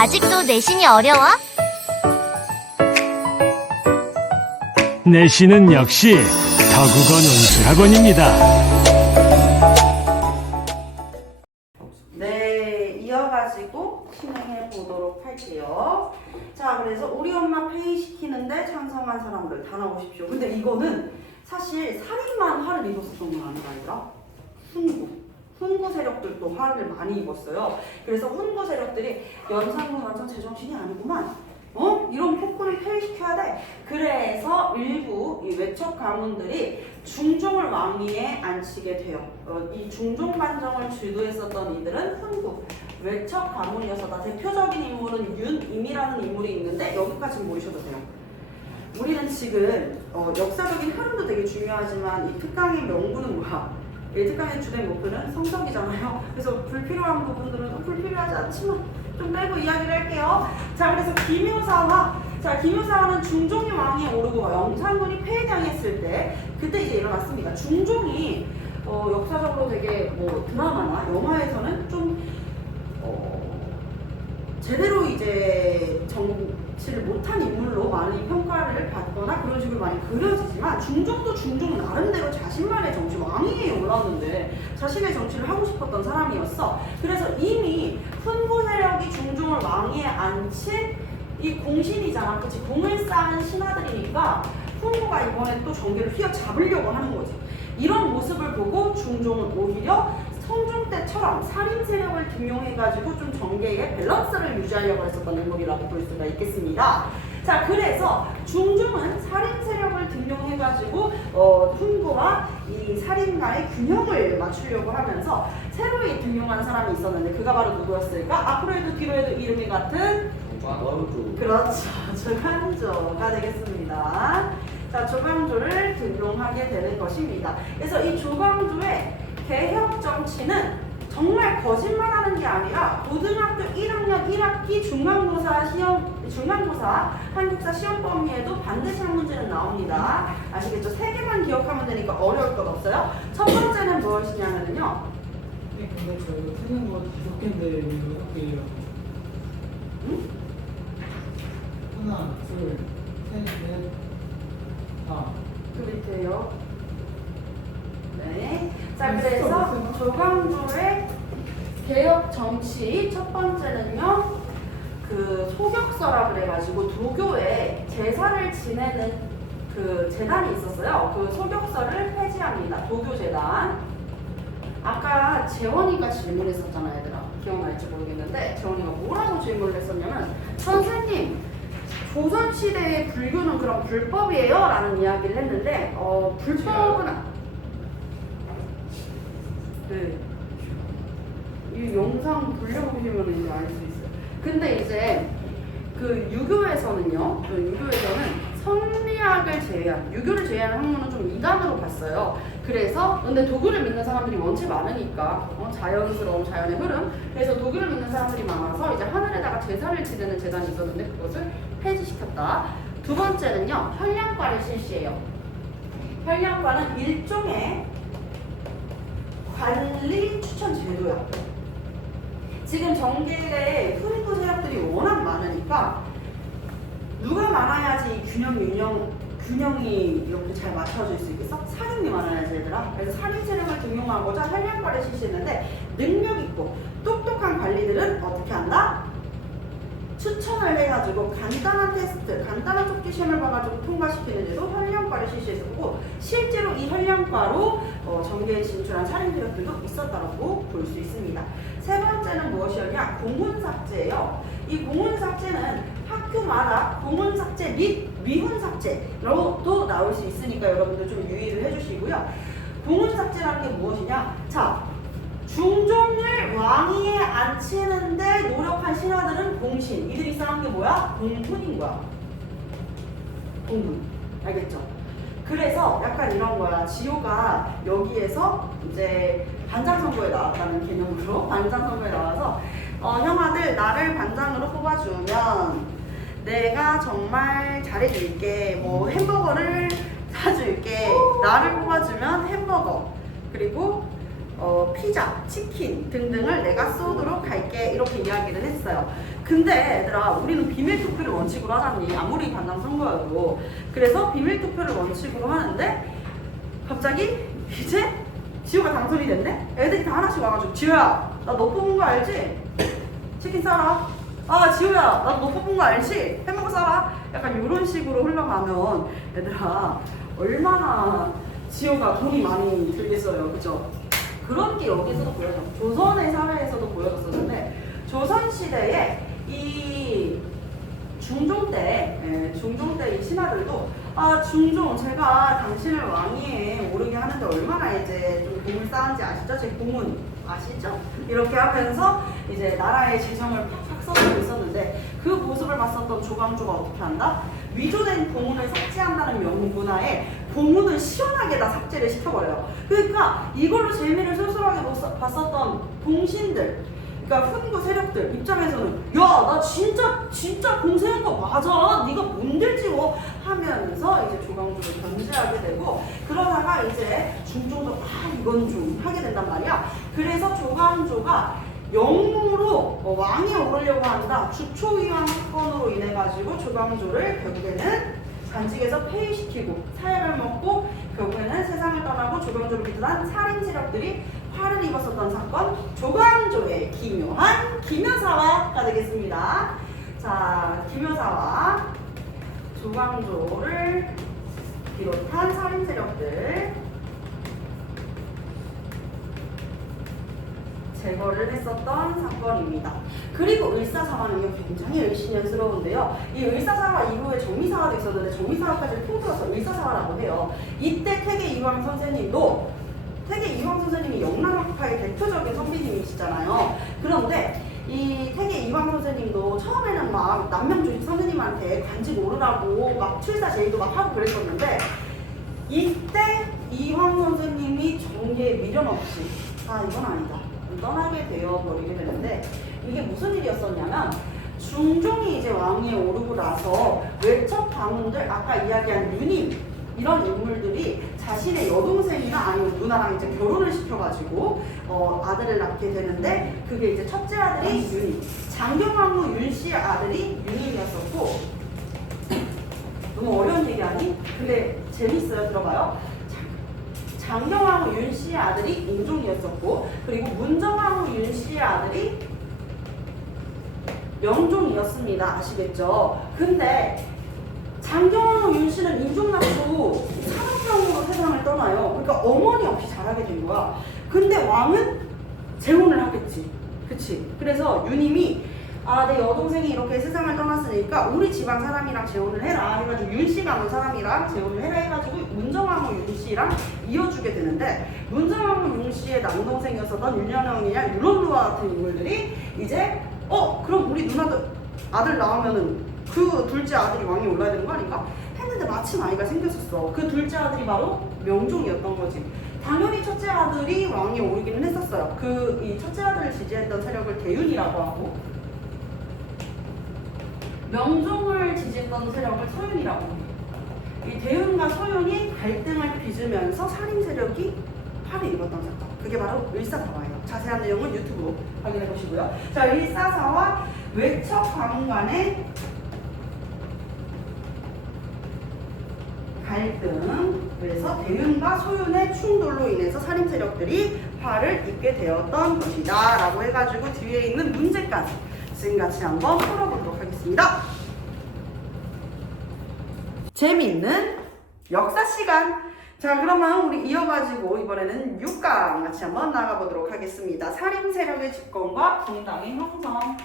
아직도 내신이 어려워? 내신은 역시 더국어 논술학원입니다. 네, 이어가지고 진행해 보도록 할게요. 자, 그래서 우리 엄마 페이시키는데 찬성한 사람들 다 나오십시오. 근데 이거는 사실 살인만 화를 입었었던 건 아니라 훈구 세력들도 화를 많이 입었어요. 그래서 훈구 세력들이 연산군 완전 제정신이 아니구만. 이런 폭군을 폐위시켜야 돼. 그래서 일부 이 외척 가문들이 중종을 왕위에 앉히게 돼요. 이 중종 반정을 주도했었던 이들은 훈구, 외척 가문이어서 대표적인 인물은 윤임이라는 인물이 있는데 여기까지 모이셔도 돼요. 우리는 지금 역사적인 흐름도 되게 중요하지만 이 특강의 명분은 뭐야? 이 특강의 주된 목표는 성적이잖아요. 그래서 불필요한 부분들은 불필요하지 않지만 좀 빼고 이야기를 할게요. 자, 그래서 기묘사화는 중종이 왕위에 오르고 영산군이 폐위당했을 때 그때 이제 일어났습니다. 중종이 역사적으로 되게 드라마나 영화에서는 좀 제대로 이제 정치를 못한 인물로 많이 평가를 받거나 그런 식으로 많이 그려지지만 중종도 중종 나름대로 자신만의 정치 왕위에 올랐는데 자신의 정치를 하고 싶었던 사람이었어. 그래서 이미 훈구 세력이 중종을 왕위에 앉힌 이 공신이잖아. 그치? 공을 쌓은 신하들이니까 훈구가 이번에 또 정계를 휘어잡으려고 하는 거지. 이런 모습을 보고 중종은 오히려 성종 때처럼 살인 세력을 등용해가지고 좀 정계의 밸런스를 유지하려고 했었던 인물이라고 볼 수가 있겠습니다. 자, 그래서 중종은 살인 세력을 등용해가지고 훈구와 이 살인 간의 균형을 맞추려고 하면서 새로 등용한 사람이 있었는데 그가 바로 누구였을까? 앞으로 해도 뒤로 해도 이름이 같은 그렇죠. 조광조가 되겠습니다. 자, 조광조를 등용하게 되는 것입니다. 그래서 이 조광조의 개혁 정치는 정말 거짓말하는 게 아니라 고등학교 1학년 1학기 중간고사 한국사 시험 범위에도 반드시 한 문제는 나옵니다. 아시겠죠? 3개만 기억하면 되니까 어려울 것 없어요. 첫 번째는 무엇이냐면요. 네, 근데 저 이거 틀린 거 5개인데 이거 할게요. 응? 하나, 둘, 셋, 넷, 다. 그 밑에요. 네. 자, 그래서 조광조의 개혁 정치 첫 번째는요. 그 소격서라 그래가지고 도교에 제사를 지내는 그 재단이 있었어요. 그 소격서를 폐지합니다. 도교재단. 아까 재원이가 질문했었잖아, 얘들아. 기억날지 모르겠는데 재원이가 뭐라고 질문을 했었냐면 선생님, 조선시대의 불교는 그럼 불법이에요? 라는 이야기를 했는데 불법은 네. 이 영상 돌려보시면 이제 알 수 있어요. 근데 이제 그 유교에서는 성리학을 제외한, 유교를 제외한 학문은 좀 이단으로 봤어요. 그래서 근데 도교를 믿는 사람들이 원체 많으니까 자연스러운 자연의 흐름. 그래서 도교를 믿는 사람들이 많아서 이제 하늘에다가 제사를 지내는 재단이 있었는데 그것을 폐지시켰다. 두 번째는요, 현량과를 실시해요. 현량과는 일종의 관리 추천 제도야. 지금 정계에 훈구 세력들이 워낙 많으니까 누가 많아야지 이 균형이 이렇게 잘 맞춰질 수 있겠어? 살인이 많아야지, 얘들아. 그래서 살인 세력을 등용하고자 현량과를 실시했는데 능력 있고 똑똑한 관리들은 어떻게 한다? 추천을 해가지고 간단한 테스트, 간단한 쪽지 시험을 봐가지고 통과시키는데도 현량과를 실시했었고 실제로 이 현량과로 정계에 진출한 살인 세력들도 있었다고 볼 수 있습니다. 세 번째는 무엇이었냐? 공훈삭제예요. 이 공훈삭제는 학교마다 공훈삭제 및 미훈삭제로도 나올 수 있으니까 여러분들 좀 유의를 해주시고요. 공훈삭제라는 게 무엇이냐? 자, 중종을 왕위에 앉히는데 노력한 신하들은 공신. 이들이 쌓은 게 뭐야? 공훈인 거야. 공훈. 알겠죠? 그래서 약간 이런 거야. 지호가 여기에서 이제 반장선거에 나왔다는 개념으로 반장선거에 나와서 형아들 나를 반장으로 뽑아주면 내가 정말 잘해줄게. 뭐 햄버거를 사줄게. 나를 뽑아주면 햄버거 그리고 피자, 치킨 등등을 내가 쏘도록 할게. 이렇게 이야기를 했어요. 근데 얘들아, 우리는 비밀 투표를 원칙으로 하잖니. 아무리 반장 선거여도. 그래서 비밀 투표를 원칙으로 하는데 갑자기 이제 지호가 당선이 됐네? 애들이 다 하나씩 와가지고 지호야, 나 너 뽑은 거 알지? 치킨 싸라. 아 지호야, 나 너 뽑은 거 알지? 햄버거 싸라. 약간 이런 식으로 흘러가면 얘들아 얼마나 지호가 돈이 많이 들겠어요, 그죠? 그런 게 여기서도 보여져. 조선의 사회에서도 보여졌었는데 조선시대에 이 중종 때 이 신하들도 중종 제가 당신을 왕위에 오르게 하는데 얼마나 이제 좀 공을 쌓은지 아시죠? 제 공은 아시죠? 이렇게 하면서 이제 나라의 재정을 팍팍 써주고 있었는데 그 모습을 봤었던 조광조가 어떻게 한다? 위조된 봉훈을 삭제한다는 명분하에 봉훈을 시원하게 다 삭제를 시켜버려요. 그러니까 이걸로 재미를 쏠쏠하게 봤었던 봉신들, 그러니까 훈구 세력들 입장에서는 야, 나 진짜 공세한 거 맞아. 네가 뭔들 지워 하면서 이제 조광조를 견제하게 되고, 그러다가 이제 중종도 이건 좀 하게 된단 말이야. 그래서 조광조가 영무로 왕이 오르려고 한다. 주초위왕 사건으로 인해 가지고 조광조를 결국에는 관직에서 폐위시키고 사약을 먹고 결국에는 세상을 떠나고 조광조를 비롯한 살인 세력들이 화를 입었었던 사건, 조광조의 기묘한 기묘사화가 되겠습니다. 자, 기묘사화, 조광조를 비롯한 살인 세력들 제거를 했었던 사건입니다. 그리고 을사사화는요, 굉장히 일신연스러운데요. 이 을사사화 이후에 정미사화도 있었는데 정미사화까지 통틀어서 을사사화라고 해요. 이때 태계 이황 선생님도, 태계 이황 선생님이 영남학파의 대표적인 선비님이시잖아요. 그런데 이 태계 이황 선생님도 처음에는 막 남명조직 선생님한테 관직 오르라고 막 출사제의도 막 하고 그랬었는데, 이때 이황 선생님이 정계에 미련 없이 이건 아니다, 떠나게 되어버리게 되는데, 이게 무슨 일이었었냐면 중종이 이제 왕위에 오르고 나서 외척 방운들, 아까 이야기한 유님 이런 인물들이 자신의 여동생이나 아니면 누나랑 이제 결혼을 시켜가지고 아들을 낳게 되는데, 그게 이제 첫째 아들이 유님, 장경왕후 윤씨의 아들이 유님이었었고, 너무 어려운 얘기 아니? 근데 재밌어요. 들어봐요. 장경왕후 윤씨의 아들이 인종이었었고, 그리고 문정왕후 윤씨의 아들이 명종이었습니다. 아시겠죠? 근데 장경왕후 윤씨는 인종납고 산업병으로 세상을 떠나요. 그러니까 어머니 없이 자라게 된 거야. 근데 왕은 재혼을 하겠지. 그치? 그래서 유님이 내 여동생이 이렇게 세상을 떠났으니까 우리 집안 사람이랑 재혼을 해라 해가지고 윤씨가 온 사람이랑 재혼을 해라 해가지고 문정왕후 윤씨랑 이어주게 되는데, 문정왕후 윤씨의 남동생이었었던 윤현영이나 유런루와 같은 인물들이 이제 그럼 우리 누나도 아들 낳으면은 그 둘째 아들이 왕이 올라야 되는 거 아닌가? 했는데 마침 아이가 생겼었어. 그 둘째 아들이 바로 명종이었던 거지. 당연히 첫째 아들이 왕이 오르기는 했었어요. 이 첫째 아들을 지지했던 세력을 대윤이라고 하고, 명종을 지지했던 세력을 서윤이라고 해요. 이 대윤과 서윤이 갈등을 빚으면서 살인 세력이 화를 입었던 사건, 그게 바로 을사사화예요. 자세한 내용은 유튜브로 확인해 보시고요. 자, 을사사화, 외척 방관의 갈등, 그래서 대윤과 소윤의 충돌로 인해서 살인 세력들이 화를 입게 되었던 것이다 라고 해가지고 뒤에 있는 문제까지 지금 같이 한번 풀어보도록 하겠습니다. 재미있는 역사 시간. 자, 그러면 우리 이어가지고 이번에는 6강 같이 한번 나가보도록 하겠습니다. 살인 세력의 집권과 분당의 형성.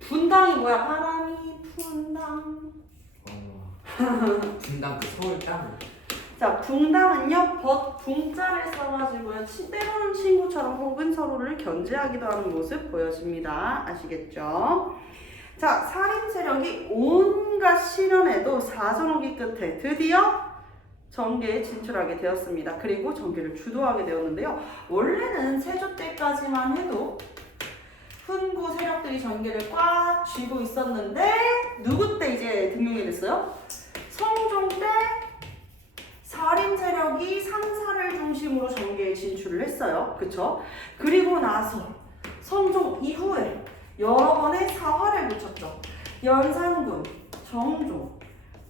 분당이 뭐야? 바람이 분당. 분당 그 서울 땅. 자, 붕당은요, 붕자를 써가지고요, 때로는 친구처럼 혹은 서로를 견제하기도 하는 모습 보여줍니다. 아시겠죠? 자, 살인 세력이 온갖 시련에도 사정오기 끝에 드디어 정계에 진출하게 되었습니다. 그리고 정계를 주도하게 되었는데요. 원래는 세조 때까지만 해도 훈구 세력들이 정계를 꽉 쥐고 있었는데, 누구 때 이제 등용이 됐어요? 성종 때 살인 세력이 상사를 중심으로 정계에 진출을 했어요. 그쵸? 그리고 나서 성종 이후에 여러 번의 사화를 붙였죠. 연산군, 정종,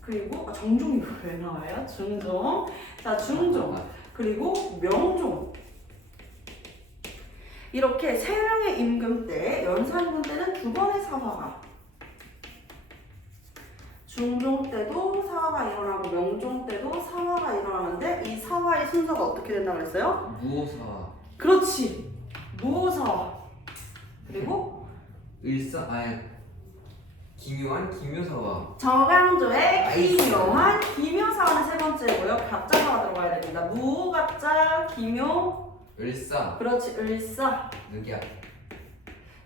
그리고 정종이 왜 나와요? 중종. 자, 중종, 그리고 명종. 이렇게 세 명의 임금 때, 연산군 때는 두 번의 사화가, 중종 때도 사화가 일어나고 명종 때도 사화가 일어나는데 이 사화의 순서가 어떻게 된다고 그랬어요? 무오사와 그렇지. 무오사화. 그리고 기묘한 기묘사와 정강조의 기묘한 기묘사화는 세 번째고요. 갑자사가 들어가야 됩니다. 무갑자 기묘. 을사 그렇지. 을사. 늑약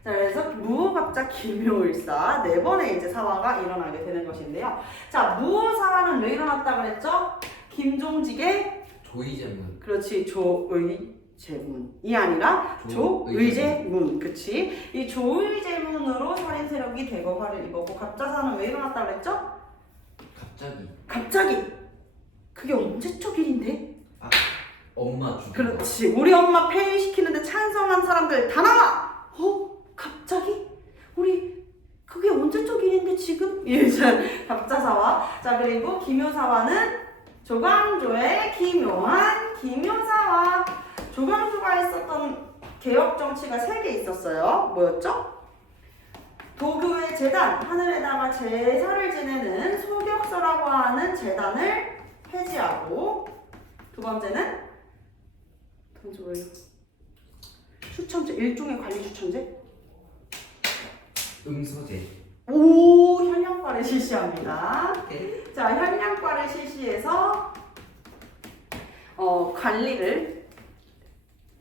자, 그래서 무갑자 기묘을사 네 번의 이제 사화가 일어나게 되는 것인데요. 자, 무오사화는 왜 일어났다 그랬죠? 김종직의 조이제문 그렇지. 조의제문이 아니라 조의제문. 그치? 이 조의제문으로 살인 세력이 대거화를 입었고 갑자사는 왜 일어났다 그랬죠? 갑자기. 그게 언제적 일인데? 엄마 죽인 그렇지. 우리 엄마 폐위시키는데 찬성한 사람들 다 나와! 갑자기? 우리 그게 언제적 일인데 지금? 예, 갑자사화. 자, 그리고 기묘사화는 조광조의 기묘한 기묘사화. 조광조가 했었던 개혁 정치가 3개 있었어요. 뭐였죠? 도교의 제단, 하늘에다가 제사를 지내는 소격서라고 하는 제단을 폐지하고, 두 번째는 뭐예요? 추천제, 일종의 관리 추천제? 음소제 오, 현량과를 실시합니다. 자, 현량과를 실시해서 관리를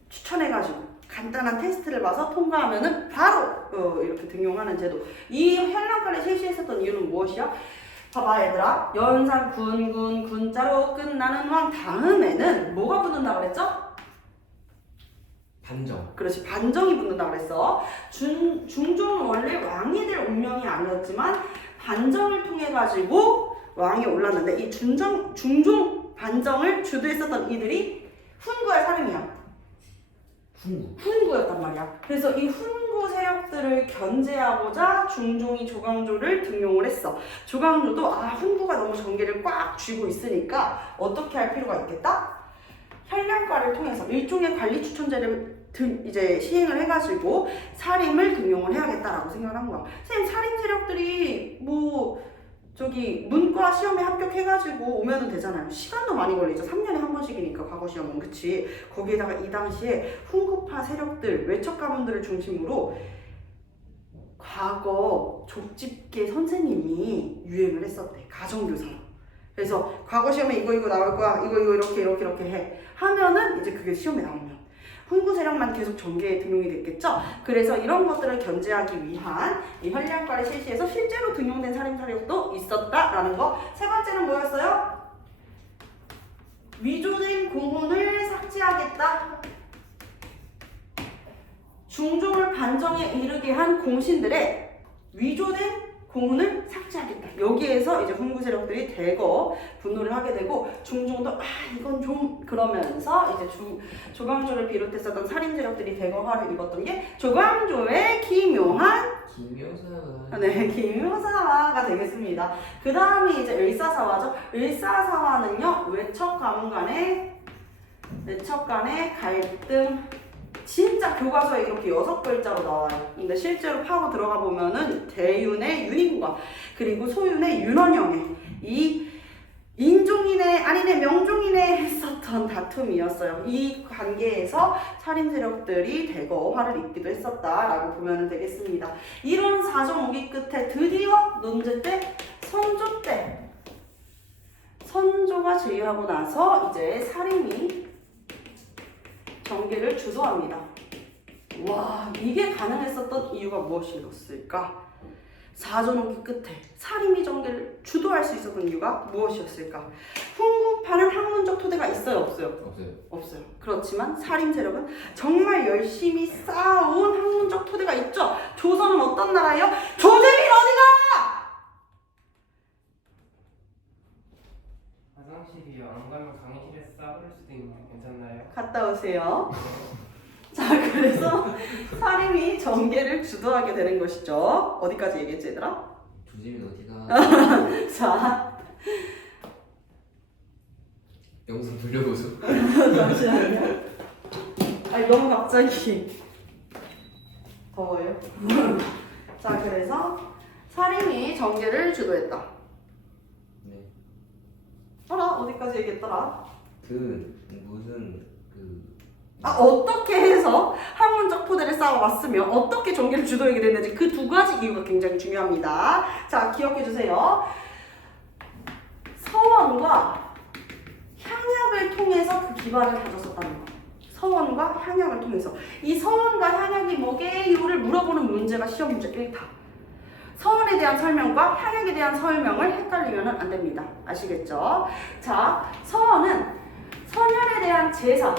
추천해가지고 간단한 테스트를 봐서 통과하면은 바로 이렇게 등용하는 제도. 이 현량과를 실시했었던 이유는 무엇이야? 봐봐 얘들아, 연산 군자로 끝나는 왕 다음에는 뭐가 붙는다고 그랬죠? 반정 그렇지, 반정이 붙는다고 그랬어. 중종은 원래 왕이 될 운명이 아니었지만 반정을 통해 가지고 왕이 올랐는데 이 중종 반정을 주도했었던 이들이 훈구의 사람이야. 훈구였단 말이야. 그래서 이 훈구 세력들을 견제하고자 중종이 조광조를 등용을 했어. 조광조도 훈구가 너무 정계를 꽉 쥐고 있으니까 어떻게 할 필요가 있겠다? 현량과를 통해서 일종의 관리 추천제를 이제 시행을 해가지고 사림을 등용을 해야겠다라고 생각을 한 거야. 선생님, 살인 세력들이 문과 시험에 합격해가지고 오면은 되잖아요. 시간도 많이 걸리죠. 3년에 한 번씩이니까 과거 시험은. 그치? 거기에다가 이 당시에 훈구파 세력들, 외척 가문들을 중심으로 과거 족집게 선생님이 유행을 했었대. 가정교사로. 그래서 과거 시험에 이거 나올 거야. 이거 이렇게 해. 하면은 이제 그게 시험에 나오면 훈구 세력만 계속 전개에 등용이 됐겠죠. 그래서 이런 것들을 견제하기 위한 이 현량과를 실시해서 실제로 등용된 살인 사력도 있었다라는 거. 세 번째는 뭐였어요? 위조된 공훈을 삭제하겠다. 중종을 반정에 이르게 한 공신들의 위조된 공훈을 삭제하겠다. 여기에서 이제 훈구 세력들이 대거 분노를 하게 되고 중종도 이건 좀 그러면서 이제 조광조를 비롯했었던 살인 세력들이 대거 화를 입었던 게 조광조의 기묘한 기묘사화가 되겠습니다. 그 다음이 이제 을사사화죠. 을사사화는요, 외척 가문 간의 갈등. 진짜 교과서에 이렇게 6글자로 나와요. 근데 실제로 파고 들어가 보면은 대윤의 윤희구가, 그리고 소윤의 윤원영의 이 인종이네 아니네 명종이네 했었던 다툼이었어요. 이 관계에서 살인 세력들이 대거 화를 입기도 했었다라고 보면 되겠습니다. 이런 사정 오기 끝에 드디어 논제 때 선조가 제위하고 나서 이제 살인이 정계를 주도합니다. 와, 이게 가능했었던 이유가 무엇이었을까? 사전오기 끝에 살인이 정계를 주도할 수 있었던 이유가 무엇이었을까? 훈구파는 학문적 토대가 있어요, 없어요? 없어요. 그렇지만 살인 세력은 정말 열심히 쌓아온 학문적 토대가 있죠. 조선은 어떤 나라예요? 조재민 어디가? 화장실이요. 안 가면 강의실에서 싸울 수도 있는데 괜찮나요? 갔다 오세요. 자, 그래서 사림이 정계를 주도하게 되는 것이죠. 어디까지 얘기했지, 얘들아? 조지민 어디가? 자, 영상 돌려보죠. 잠시만요. 아니, 너무 갑자기 더워요. 자, 그래서 사림이 정계를 주도했다. 네. 어디까지 얘기했더라? 무슨 어떻게 해서 학문적 토대를 쌓아왔으며 어떻게 정계를 주도하게 됐는지 그 두 가지 이유가 굉장히 중요합니다. 자, 기억해주세요. 서원과 향약을 통해서 그 기반을 가졌었다는 거. 서원과 향약을 통해서. 이 서원과 향약이 뭐게요를 물어보는 문제가 시험 문제 1타. 서원에 대한 설명과 향약에 대한 설명을 헷갈리면 안 됩니다. 아시겠죠? 자, 서원은 선현에 대한 제사,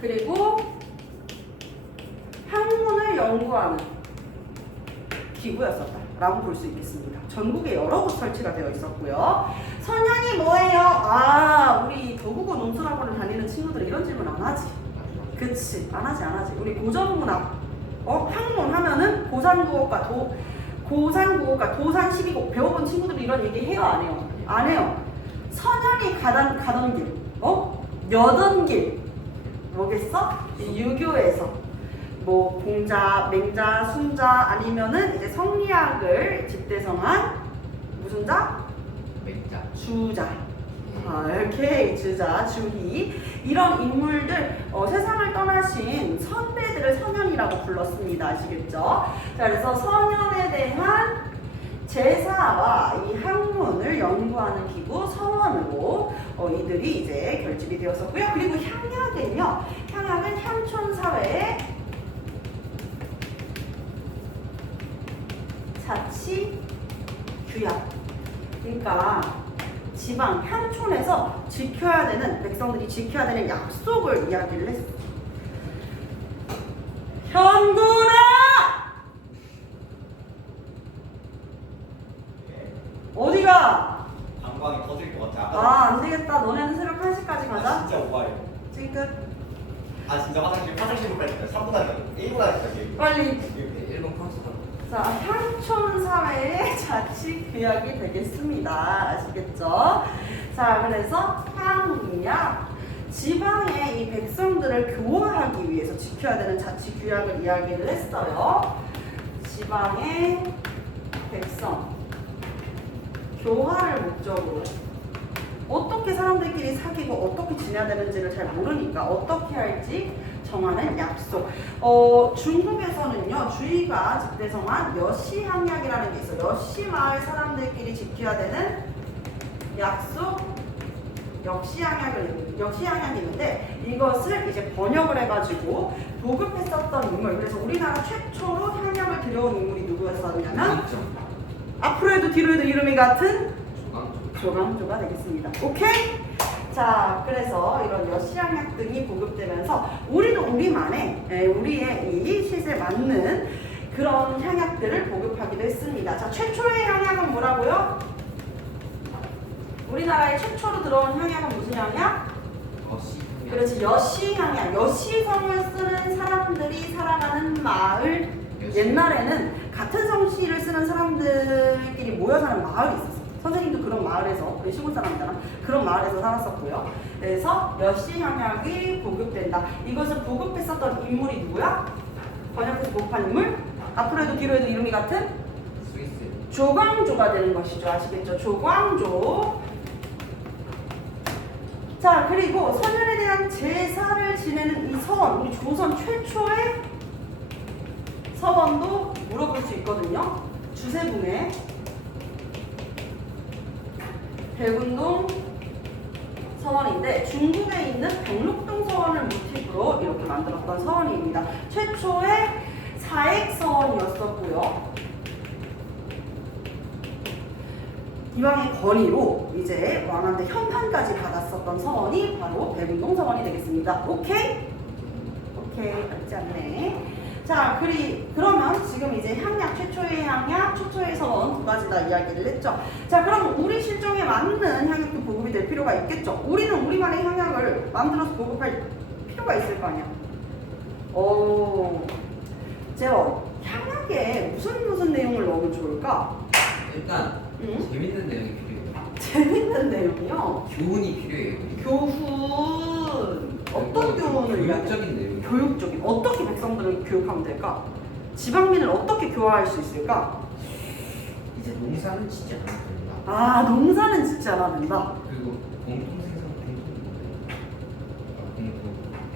그리고 학문을 연구하는 기구였었다 라고 볼 수 있겠습니다. 전국에 여러 곳 설치가 되어 있었고요. 선현이 뭐예요? 우리 도국어 논술학원을 다니는 친구들 이런 질문 안 하지? 그치, 안 하지. 우리 고전문학 학문 하면은 고산국어과 도산 12곡 배워본 친구들이 이런 얘기 해요, 안 해요? 안 해요. 선현이 가던 길, 여던 길 뭐겠어? 유교에서 뭐 공자, 맹자, 순자 아니면은 이제 성리학을 집대성한 무슨 자? 맹자. 주자. 이렇게 주자, 주희 이런 인물들 세상을 떠나신 선배들을 선현이라고 불렀습니다. 아시겠죠? 자, 그래서 선현에 대한 제사와 이 학문을 연구하는 기구 서원으로 이들이 이제 결집이 되었었고요. 그리고 향약은요. 향약은 향촌 사회의 자치 규약. 그러니까 지방 향촌에서 지켜야 되는 백성들이 지켜야 되는 약속을 이야기를 했어. 현군아! 어디가? 방광이 터질 것 같아. 안 되겠다. 너네는 새벽 1시까지 가자. 진짜 오바예요. 지금 끝. 진짜 화장실로 뺐어요. 3분 안에 1분 안에 뺐어요. 빨리. 1번 컴스터. 자, 향촌 사회의 자치 규약이 되겠습니다. 아시겠죠? 자, 그래서 향약 지방의 이 백성들을 교화하기 위해서 지켜야 되는 자치 규약을 이야기를 했어요. 지방의 백성 교화를 목적으로 어떻게 사람들끼리 사귀고 어떻게 지내야 되는지를 잘 모르니까 어떻게 할지 정하는 약속. 중국에서는요, 주의가 집대성한 여시향약이라는 게 있어요. 여시마을 사람들끼리 지켜야 되는 약속, 역시향약이 있는데 이것을 이제 번역을 해가지고 보급했었던 인물. 그래서 우리나라 최초로 향약을 들여온 인물이 누구였었냐면 앞으로 해도 뒤로 해도 이름이 같은 조광조가 되겠습니다. 오케이? 자, 그래서 이런 여시향약 등이 보급되면서 우리도 우리만의 우리의 이 시세에 맞는 그런 향약들을 보급하기도 했습니다. 자, 최초의 향약은 뭐라고요? 우리나라에 최초로 들어온 향약은 무슨 향약? 그렇지, 여시향약. 여시성을 쓰는 사람들이 살아가는 마을. 옛날에는 같은 성씨를 쓰는 사람들끼리 모여 사는 마을이 있었어. 선생님도 그런 마을에서, 시골 사람이잖아. 그런 마을에서 살았었고요. 그래서 여시향약이 보급된다. 이것을 보급했었던 인물이 누구야? 번역해서 보급한 인물? 앞으로 해도 뒤로 해도 이름이 같은? 스위스. 조광조가 되는 것이죠. 아시겠죠? 조광조. 자, 그리고 선현에 대한 제사를 지내는 이 서원, 우리 조선 최초의 서원도 물어볼 수 있거든요. 주세붕의 백운동 서원인데 중국에 있는 병록동 서원을 모티브로 이렇게 만들었던 서원입니다. 최초의 사액 서원이었었고요. 이왕의 권위로 이제 왕한테 현판까지 받았었던 서원이 바로 백운동 서원이 되겠습니다. 오케이? 오케이, 어렵지 않네. 자, 그러면 지금 이제 향약, 최초의 향약, 초초의 선 두 가지 다 이야기를 했죠. 자, 그럼 우리 실정에 맞는 향약도 보급이 될 필요가 있겠죠. 우리는 우리만의 향약을 만들어서 보급할 필요가 있을 거 아니야. 제가 향약에 무슨 내용을 넣으면 좋을까? 일단 응? 재밌는 내용이 필요해요. 재밌는 내용이요. 교훈이 필요해요. 교훈. 어떤 교훈을 교육적인 내용. 교육적인. 어떻게 백성들을 교육하면 될까? 지방민을 어떻게 교화할 수 있을까? 이제 농사는 짓지 않아도 된다. 아, 농사는 짓지 않아도 된다. 그리고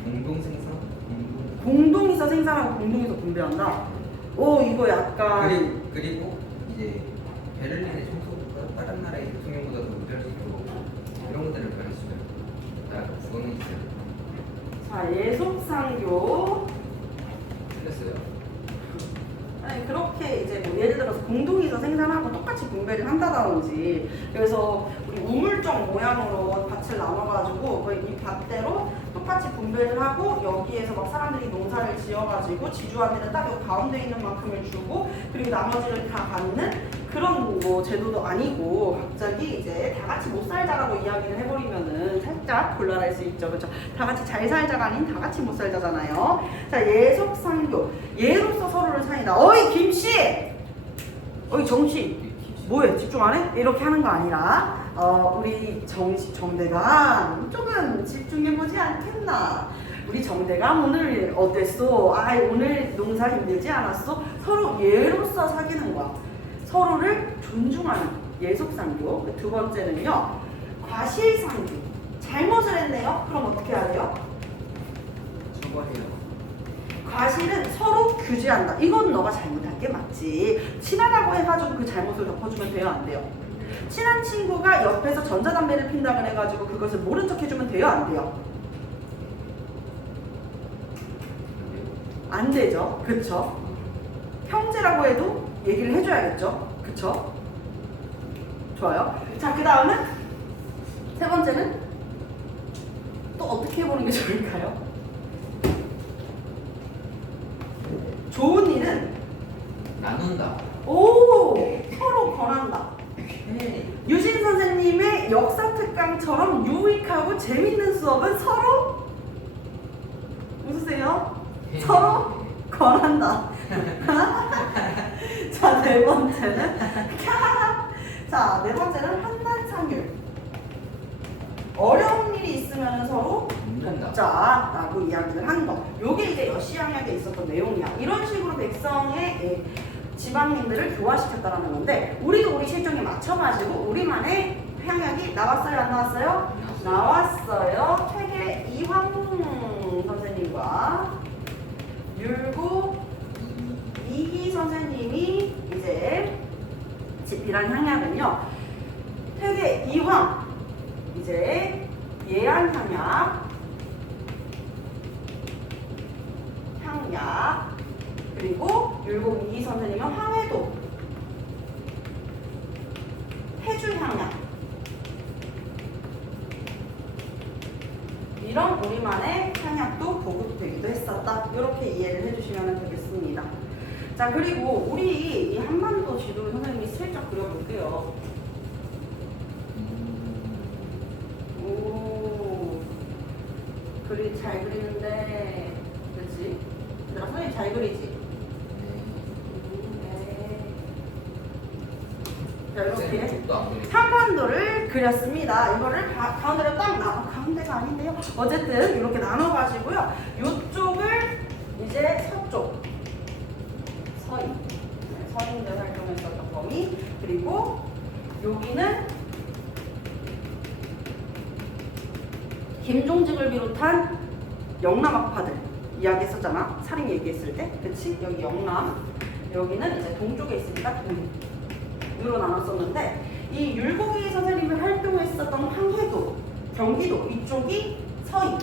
공동 생산 공동에서 생산하고 공동에서 분배한다. 오, 이거 약간 그리고 이제 베를린의 총독보다 다른 나라의 대통령보다도 우대할 수 있도록 이런 것들을 가르치면 그거는 있어요. 자, 예속상교. 틀렸어요. 아니, 그렇게 이제 뭐 예를 들어서 공동에서 생산하고 똑같이 분배를 한다든지, 그래서 우리 우물정 모양으로 밭을 나눠가지고 이 밭대로 똑같이 분배를 하고 여기에서 막 사람들이 농사를 지어가지고 지주한테는 딱 여기 가운데 있는 만큼을 주고 그리고 나머지를 다 받는 그런 뭐 제도도 아니고 갑자기 이제 다 같이 못 살자라고 이야기를 해버리면은 살짝 곤란할 수 있죠. 그렇죠? 다 같이 잘 살자가 아닌 다 같이 못 살자잖아요. 자, 예속상교. 예로서 서로를 사이다. 어이 김씨! 어이 정씨! 뭐해? 집중 안 해? 이렇게 하는 거 아니라 우리 정대감 조금 집중해보지 않겠나? 우리 정대감 오늘 어땠어? 아, 오늘 농사 힘들지 않았어? 서로 예로서 사귀는 거야. 서로를 존중하는 예속상교. 두 번째는요, 과실상교. 잘못을 했네요. 그럼 어떻게 해야 돼요? 처벌해요. 과실은 서로 규제한다. 이건 너가 잘못한 게 맞지. 친하다고 해가지고 그 잘못을 덮어주면 돼요, 안 돼요? 친한 친구가 옆에서 전자담배를 핀다 그래가지고 그것을 모른 척 해주면 돼요, 안 돼요? 안 되죠. 그쵸? 형제라고 해도 얘기를 해줘야겠죠. 그쵸? 좋아요. 자, 그 다음은 세 번째는 또 어떻게 해보는 게 좋을까요? 좋은 일은 나눈다. 오, 서로 권한다. 네. 유진 선생님의 역사 특강처럼 유익하고 재밌는 수업은 서로 웃으세요. 서로 권한다. 자, 네 번째는 자, 네 번째는 한난상률. 어려운 일이 있으면 서로 돕자라고 이야기를 한 거. 요게 이제 여시향약에 있었던 내용이야. 이런 식으로 백성의 지방민들을 교화시켰다는 건데, 우리도 우리 실정에 맞춰가지고 우리만의 향약이 나왔어요, 안 나왔어요? 나왔어요. 퇴계 이황 선생님과 율곡 이희 선생님이 이제 집필한 향약은요, 퇴계 이황 이제 예안향약, 향약, 그리고 율곡 이희 선생님은 황해도, 해주향약, 이런 우리만의 향약도 보급되기도 했었다. 이렇게 이해를 해주시면 되겠습니다. 자, 그리고 우리 이 한반도 지도를 선생님이 슬쩍 그려볼게요. 오, 잘 그리는데, 그렇지? 얘들아, 선생님 잘 그리지? 네. 자, 이렇게 한반도를 그렸습니다. 이거를 가운데로 딱 가운데가 아닌데요. 어쨌든 이렇게 나눠가지고요. 이쪽을 이제 서쪽, 서인, 서인들 활동했었던 범위, 그리고 여기는 김종직을 비롯한 영남학파들 이야기했었잖아. 살인 얘기했을 때, 그치? 여기 영남, 여기는 이제 동쪽에 있으니까 동으로 나눴었는데, 이 율곡이 선생님이 활동했었던 황해도, 경기도 이쪽이 서인,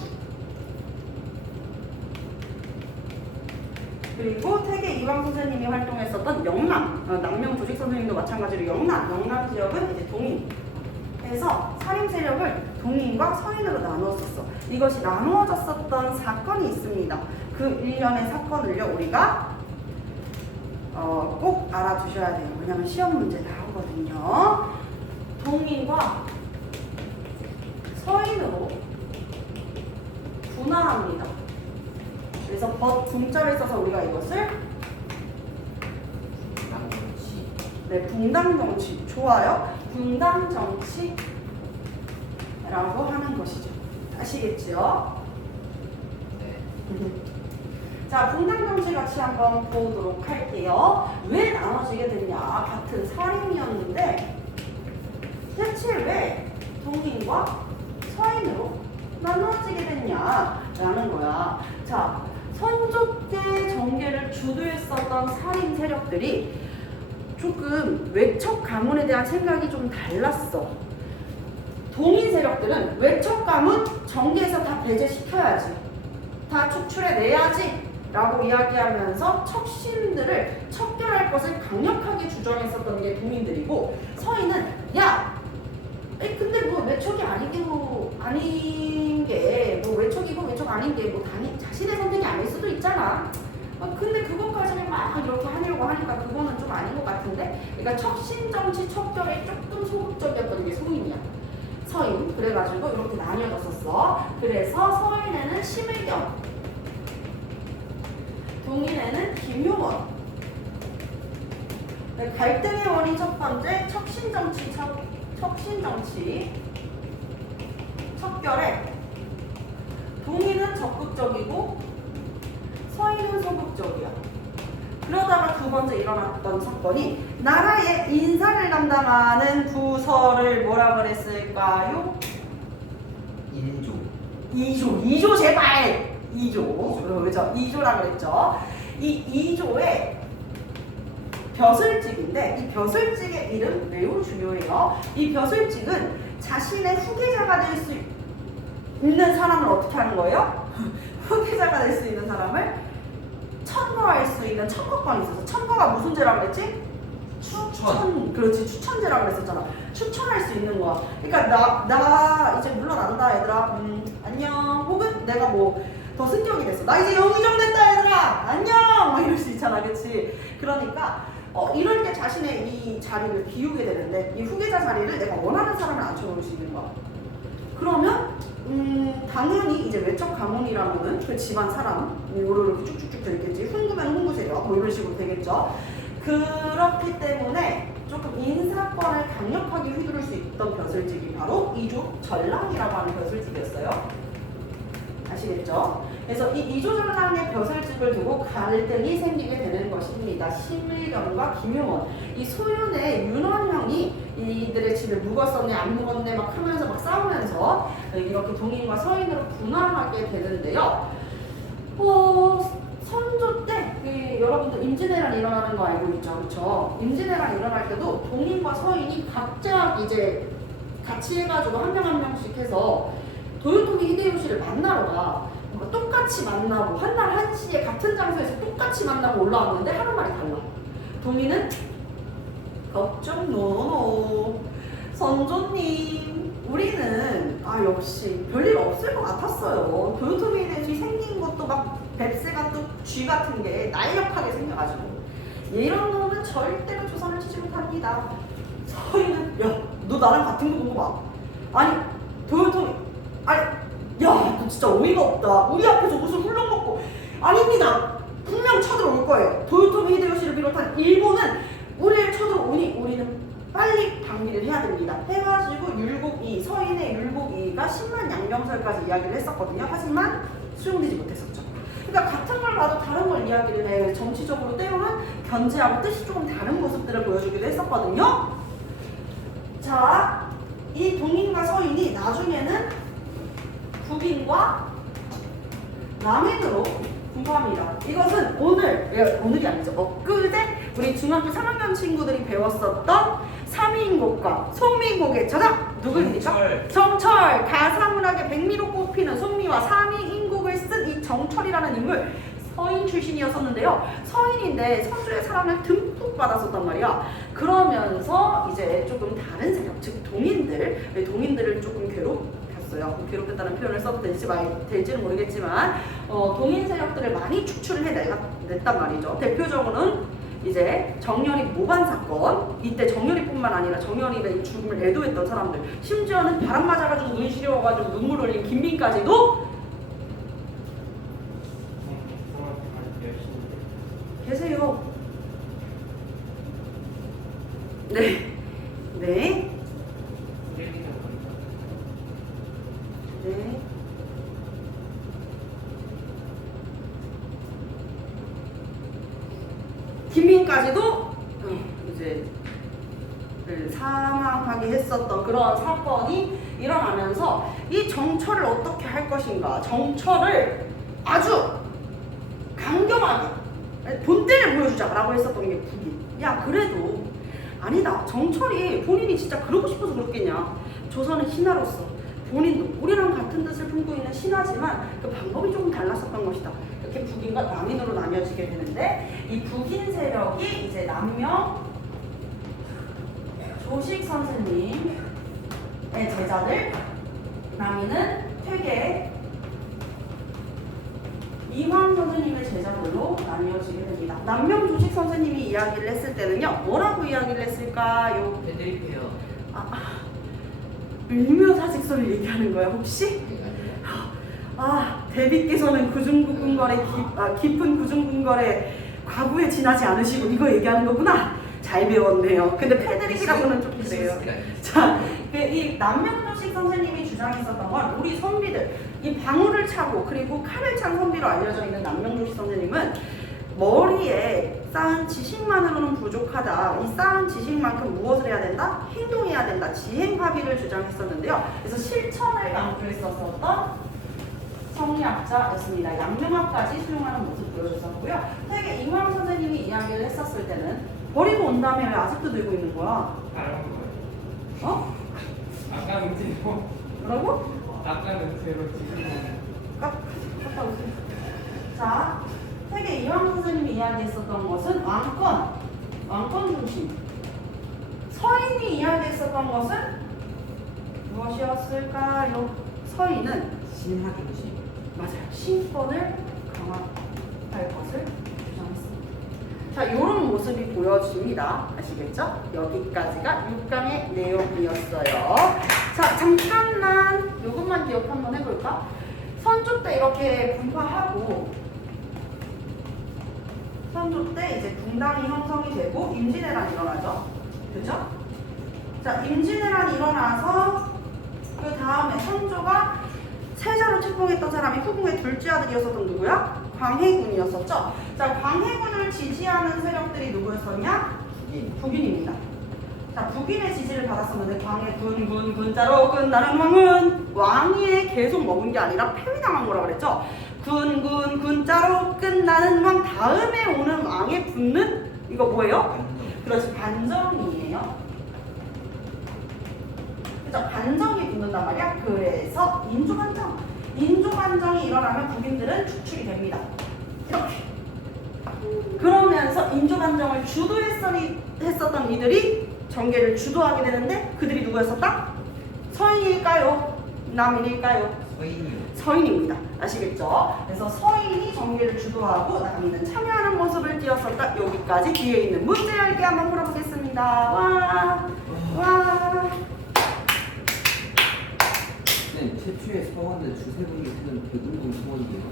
그리고 퇴계 이황 선생님이 활동했었던 영남, 남명 조직 선생님도 마찬가지로 영남 지역은 이제 동인 해서 살인 세력을 동인과 서인으로 나누었었어. 이것이 나누어졌었던 있었던 사건이 있습니다. 그 일련의 사건을요 우리가 꼭 알아두셔야 돼요. 왜냐면 시험 문제 나오거든요. 동인과 서인으로 분화합니다. 그래서 붕자를 써서 우리가 이것을 낭정치. 네, 붕당정치. 좋아요. 붕당정치라고 하는 것이죠. 아시겠죠? 네. 자, 붕당정치 같이 한번 보도록 할게요. 왜 나눠지게 됐냐? 같은 살인이었는데 대체 왜 동인과 서인으로 나눠지게 됐냐라는 거야. 자, 선조 때 정계를 주도했었던 살인 세력들이 조금 외척 가문에 대한 생각이 좀 달랐어. 동인 세력들은 외척 가문 정계에서 다 배제시켜야지, 다 축출해내야지 라고 이야기하면서 척신들을 척결할 것을 강력하게 주장했었던 게 동인들이고, 서인은 야! 근데 뭐 외척이 아닌 게 뭐 외척이고 외척 아닌 게 뭐 자신의 선택이 아닐 수도 있잖아. 근데 그것까지는 막 이렇게 하려고 하니까 그거는 좀 아닌 것 같은데. 그러니까 척신정치 척결에 조금 소극적이었던 게 서인이야. 서인. 그래가지고 이렇게 나뉘어졌었어. 그래서 서인에는 심의겸, 동인에는 김효원. 네, 갈등의 원인 첫 번째 척신정치 척결에 동인은 적극적이고 서인은 소극적이야. 그러다가 두 번째 일어났던 사건이 나라의 인사를 담당하는 부서를 뭐라 그랬을까요? 인조. 2조 제발! 2조. 그죠? 2조라 그랬죠. 이 2조의 벼슬직인데 이 벼슬직의 이름 매우 중요해요. 이 벼슬직은 자신의 후계자가 될 수 있는 사람을 어떻게 하는 거예요? 후계자가 될 수 있는 사람을 천거할 수 있는 천거권이 있어서, 천거가 무슨 죄라고 그랬지? 추천. 그렇지, 추천죄라고 그랬었잖아. 추천할 수 있는 거야. 그러니까 나 이제 물러난다 얘들아. 안녕. 혹은 내가 뭐 더 승격이 됐어. 나 이제 영의정 됐다 얘들아. 안녕. 뭐 이럴 수 있잖아, 그렇지? 그러니까 이럴 때 자신의 이 자리를 비우게 되는데 이 후계자 자리를 내가 원하는 사람을 앉혀놓을 수 있는 거야. 그러면 당연히 이제 외척 가문이라면은 그 집안 사람 요렇게 쭉쭉쭉 되겠지. 훈구면 훈구 세력 뭐 이런 식으로 되겠죠. 그렇기 때문에 조금 인사권을 강력하게 휘두를 수 있던 벼슬직이 바로 이조 전랑이라고 하는 벼슬직이었어요. 아시겠죠? 그래서 이 이조 전랑의 벼슬직을 두고 갈등이 생기게 되는 것입니다. 심의겸과 김효원. 이 소윤의 윤원형이 이들의 집을 묵었었네 안 묵었네 막 하면서 막 싸우면서 이렇게 동인과 서인으로 분화하게 되는데요. 선조 때 여러분들 임진왜란 일어나는 거 알고 있죠, 그렇죠? 임진왜란 일어날 때도 동인과 서인이 각자 이제 같이 해가지고 한 명 한 명씩 해서 도요토미 히데요시를 만나러 가. 똑같이 만나고 한날 1시에 같은 장소에서 똑같이 만나고 올라왔는데 하는 말이 달라. 동인은 걱정 노노 선조님 우리는 역시 별일 없을 것 같았어요. 도요토미 히데요시 생긴 것도 막 뱁새가 또 쥐 같은 게 날렵하게 생겨가지고 이런 놈은 절대로 조선을 치지 못합니다. 서인은 야 너 나랑 같은 거 보고 봐. 아니 도요토미 야 너 진짜 어이가 없다. 우리 앞에서 무슨 훌렁먹고. 아닙니다. 분명 쳐들어올 거예요. 도요토미 히데요시를 비롯한 일본은 우리를 쳐들어오니 우리는 빨리 방미를 해야 됩니다. 해가지고 율곡이 서인의 율곡이가 10만 양병설까지 이야기를 했었거든요. 하지만 수용되지 못했었죠. 그러니까 같은 걸 봐도 다른 걸 이야기를 해. 정치적으로 때로는 견제하고 뜻이 조금 다른 모습들을 보여주기도 했었거든요. 자, 이 동인과 서인이 나중에는 국인과 남인으로 분포합니다. 이것은 오늘이 아니죠. 엊그제 우리 중학교 3학년 친구들이 배웠었던 삼위인곡과 송미인곡의 저작 누구입니까? 정철. 가사문학의 백미로 꼽히는 송미와 삼위인곡을 쓴 이 정철이라는 인물 서인 출신이었었는데요. 서인인데 선조의 사랑을 듬뿍 받았었단 말이야. 그러면서 이제 조금 다른 세력, 즉 동인들을 조금 괴롭혔었죠. 괴롭혔어요. 괴롭혔다는 표현을 써도 될지는 모르겠지만 동인 세력들을 많이 축출을 해냈단 말이죠. 대표적으로는 이제 정열이 모반 사건, 이때 정열이뿐만 아니라 정열이의 죽음을 애도했던 사람들, 심지어는 바람 맞아가지고 눈이 시려워가지고 눈물 흘린 김민까지도 계세요. 네. 네. 네. 김민까지도 이제 사망하게 했었던 그런 사건이 일어나면서 이 정철을 어떻게 할 것인가, 정철을 아주 강경하게 본때를 보여주자라고 했었던 게 북인. 야 그래도 아니다, 정철이 본인이 진짜 그러고 싶어서 그렇겠냐. 조선의 신하로서 본인도 우리랑 같은 뜻을 품고 있는 신하지만 그 방법이 조금 달랐었던 것이다. 이렇게 북인과 남인으로 나뉘어지게 되는데, 이 북인 세력이 이제 남명 조식 선생님의 제자들, 남인은 퇴계 이황 선생님의 제자들로 나뉘어지게 됩니다. 남명 조식 선생님이 이야기를 했을 때는요, 뭐라고 이야기를 했을까요? 해드릴게요. 일묘사직서를 얘기하는 거야 혹시? 대비께서는 구중궁궐의 깊은 구중궁궐에 과부에 지나지 않으시고 이거 얘기하는 거구나. 잘 배웠네요. 근데 패드립이라고는 좀 그래요. 자, 이 남명조식 선생님이 주장했었던 건 우리 선비들, 이 방울을 차고 그리고 칼을 찬 선비로 알려져 있는 남명조식 선생님은 머리에 쌓은 지식만으로는 부족하다. 이 쌓은 지식만큼 무엇을 해야 된다? 행동해야 된다. 지행합의를 주장했었는데요. 그래서 실천을 강조했었던 성리학자였습니다. 양명학까지 수용하는 모습 보여줬었고요. 되게 이황 선생님이 이야기를 했었을 때는 버리고 온 다음에 왜 아직도 들고 있는 거야? 어? 아까는 제로. 뭐라고? 아까는 제로 지금. 갔다 오세요. 자, 세계 이황 선생님이 이야기했었던 것은 왕권 중심. 서인이 이야기했었던 것은 무엇이었을까요? 서인은 신하 중심. 맞아요. 신권을 강화할 것을 주장했습니다. 자, 이런 모습이 보여집니다. 아시겠죠? 여기까지가 6강의 내용이었어요. 자, 잠깐만 이것만 기억 한번 해볼까? 선조 때 이렇게 분파하고 선조 때 이제 분당이 형성이 되고 임진왜란이 일어나죠. 그죠? 자, 임진왜란이 일어나서 그 다음에 선조가 세자로 책봉했던 사람이 후궁의 둘째 아들이었었던 누구야? 광해군이었었죠. 자, 광해군을 지지하는 세력들이 누구였었냐? 북인입니다. 자, 북인의 지지를 받았었는데 광해군 군자로 끝나는 왕은 왕위에 계속 머문 게 아니라 폐위당한 거라고 그랬죠. 군자로 끝나는 왕 다음에 오는 왕에 붙는 이거 뭐예요? 그렇지, 반정이에요. 그죠? 반정이 붙는단 말이야. 그래서 인조반정이 일어나면 북인들은 축출이 됩니다. 이렇게. 그러면서 인조반정을 주도했었던 이들이 정계를 주도하게 되는데 그들이 누구였었다? 서인일까요? 남인일까요? 서인이요. 서인입니다. 아시겠죠? 그래서 서인이 정계를 주도하고 남인은 참여하는 모습을 띄었었다. 여기까지 뒤에 있는 문제 10개 한번 풀어보겠습니다. 와. 네, 최초의 서원은 주세군이 쓰는 백운동 서원이에요.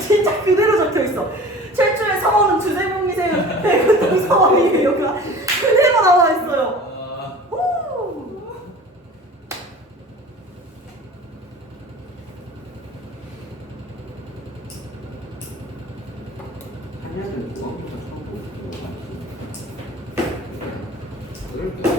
진짜 그대로 적혀있어. 최초의 서원은 주세군이 세운 백운동 서원이에요. 그대로 나와있어요. 한양은 뭐부터 처음 보고 그럴게요.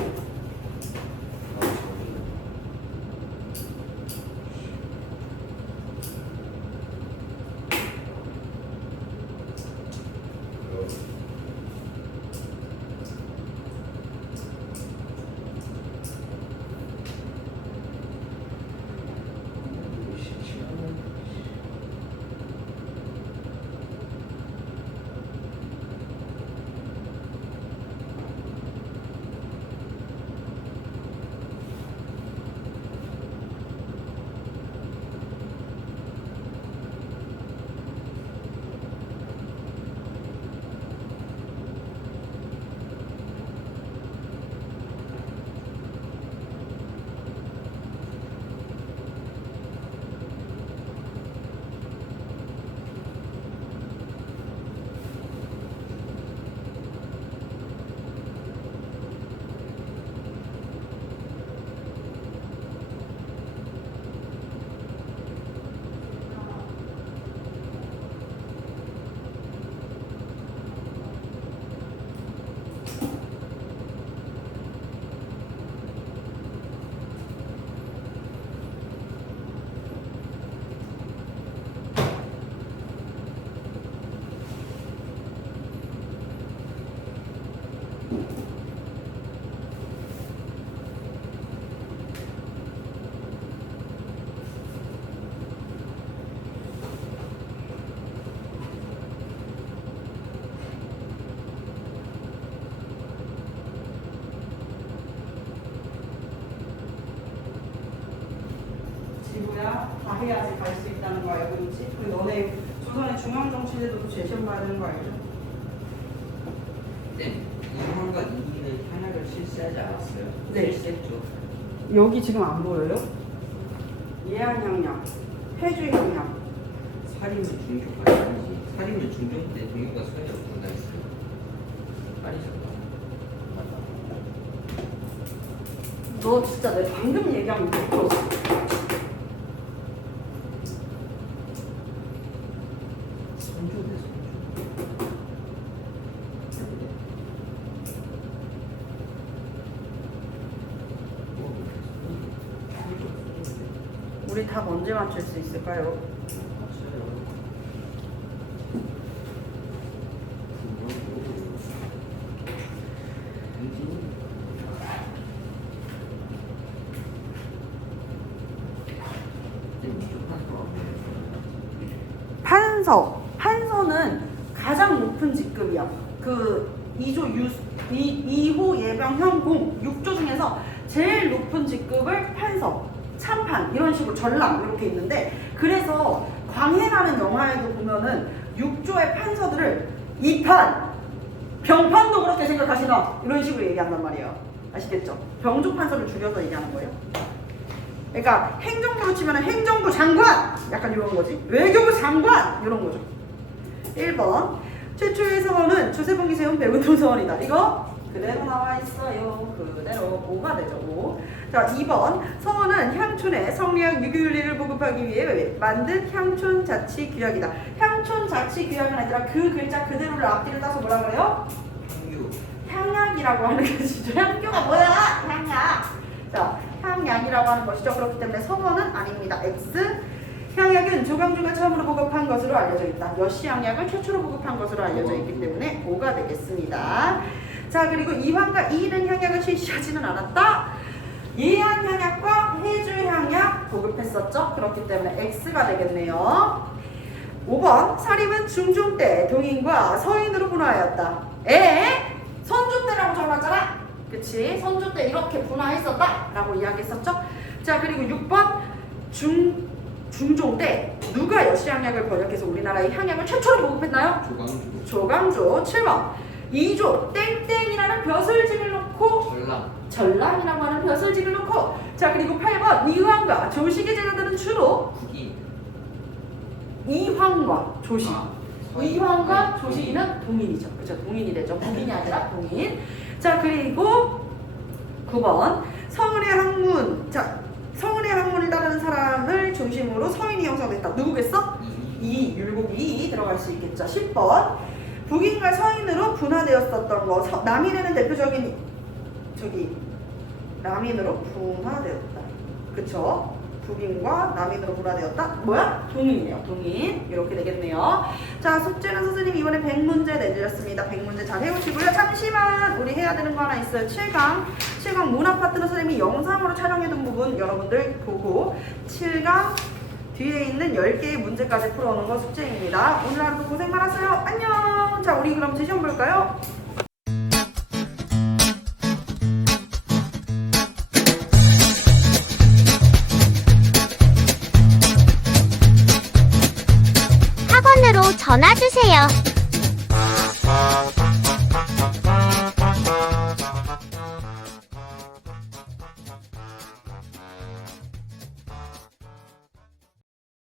지구야 다 해야지 갈 수 있다는 거 알고 있지? 그리고 너네 조선의 중앙정치제도도 제시험 봐야 되는 거 알죠? 네. 2번과 2기는 향약을 실시하지 않았어요. 네. 실시했죠. 여기 지금 안 보여요? 예안향약, 해주향약. 살인은 중교가 아니지. 살인은 중종 때 동료가 수행자로 판단했어요. 아니셨나? 너 진짜 내 방금 얘기한 거 못 들었어. 선조대 선조. 우리 답 언제 맞출 수 있을까요? 판서는 가장 높은 직급이야. 그 2호 예병형공 6조 중에서 제일 높은 직급을 판서, 참판 이런 식으로 전람 이렇게 있는데, 그래서 광해라는 영화에도 보면은 6조의 판서들을 이판, 병판도 그렇게 생각하시나 이런 식으로 얘기한단 말이에요. 아시겠죠? 병조 판서를 줄여서 얘기하는 거예요. 그러니까 행정부로 치면 행정부 장관 약간 이런 거지, 외교부 장관 이런 거죠. 1번 최초의 서원은 조세봉이 세운 백운동 서원이다. 이거 그대로 나와 있어요. 그대로 5가 되죠. 5. 자, 2번 서원은 향촌에 성리학 유교윤리를 보급하기 위해 만든 향촌 자치 규약이다. 향촌 자치 규약은 아니라 그 글자 그대로를 앞뒤를 따서 뭐라 그래요? 향유. 향약이라고 하는 것이죠. 향교가 뭐야? 향약. 자, 향약이라고 하는 것이죠. 그렇기 때문에 서원은 아닙니다. X. 향약은 조광조가 처음으로 보급한 것으로 알려져 있다. 여시 향약을 최초로 보급한 것으로 알려져 있기 때문에 5가 되겠습니다. 자, 그리고 이황과 이인은 향약을 실시하지는 않았다. 예안 향약과 해주 향약 보급했었죠. 그렇기 때문에 X가 되겠네요. 5번 사림은 중종 때 동인과 서인으로 분화하였다. 선조 때라고 적어놨잖아. 그치? 선조 때 이렇게 분화했었다 라고 이야기했었죠. 자, 그리고 6번 중종 때 누가 여시향약을 번역해서 우리나라에 향약을 최초로 보급했나요? 조광조. 조광조. 7번 2조 땡땡이라는 벼슬짐을 놓고 전람. 전람이라고 하는 벼슬짐을 놓고. 자, 그리고 8번 이황과 조식의 제자들은 주로 국이. 이황과 조식. 이황과 동인. 조식이는 동인이죠. 그죠? 동인이 되죠. 국인이 아니라 동인. 자, 그리고 9번 성은의 학문. 자, 성은의 학문을 따르는 사람을 중심으로 서인이 형성됐다. 누구겠어? 율곡이 들어갈 수 있겠죠. 10번 북인과 서인으로 분화되었었던 거. 남인에는 대표적인 남인으로 분화되었다. 그쵸? 북인과 남인으로 분화되었다. 뭐야? 동인이에요. 동인. 이렇게 되겠네요. 자, 숙제는 선생님 이번에 100문제 내드렸습니다. 100문제 잘 해오시고요. 잠시만 우리 해야 되는 거 하나 있어요. 7강 문화 파트너 선생님이 영상으로 촬영해둔 부분 여러분들 보고 7강 뒤에 있는 10개의 문제까지 풀어오는 거 숙제입니다. 오늘 하루도 고생 많았어요. 안녕. 자, 우리 그럼 시험 볼까요? 학원으로 전화 주세요.